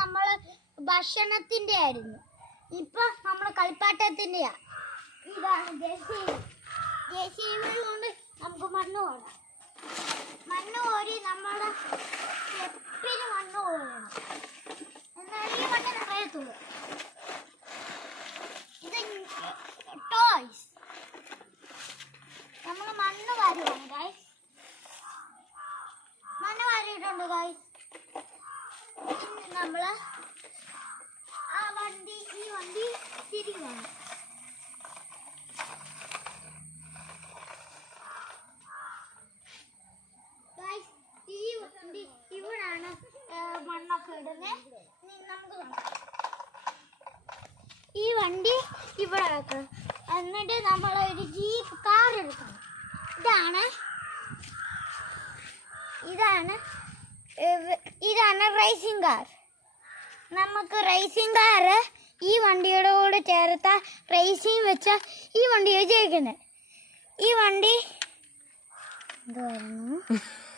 നമ്മള് ഭക്ഷണത്തിന്റെ ആയിരുന്നു. ഇപ്പൊ നമ്മള് കളിപ്പാട്ടത്തിന്റെയാ. ഇതാണ് ജെസിബി. ജെസിബി കൊണ്ട് നമുക്ക് മണ്ണ് കോരാം. മണ്ണ് കോരി നമ്മുടെ സ്റ്റെപ്പിന് മണ്ണ് കോരണം. എന്നാലും ഈ മണ്ണ് നിറയത്തുള്ളൂ. ഇത് ടോയ്സ്. നമ്മൾ മണ്ണ് വാരുവാണ് ഗൈസ്. മണ്ണ് വാരിയിട്ടുണ്ട് ഗൈസ്. നമ്മള് ഈ വണ്ടി തിരികെയാണ്. ഈ വണ്ടി ഇവിടാണ് മണ്ണൊക്കെ ഇടുന്നത്. നമുക്ക് നോക്കാം. ഈ വണ്ടി ഇവിടെ വെക്കണം. എന്നിട്ട് നമ്മൾ ഒരു ജീപ്പ് കാർ എടുക്കണം. ഇതാണ് റേസിംഗ് കാർ. നമുക്ക് റേസിംഗ് കാർ ഈ വണ്ടിയുടെ കൂടെ ചേർത്താൽ റേസിംഗ് വെച്ചാൽ ഈ വണ്ടി ജയിക്കുന്നത്. ഈ വണ്ടി എന്തായിരുന്നു?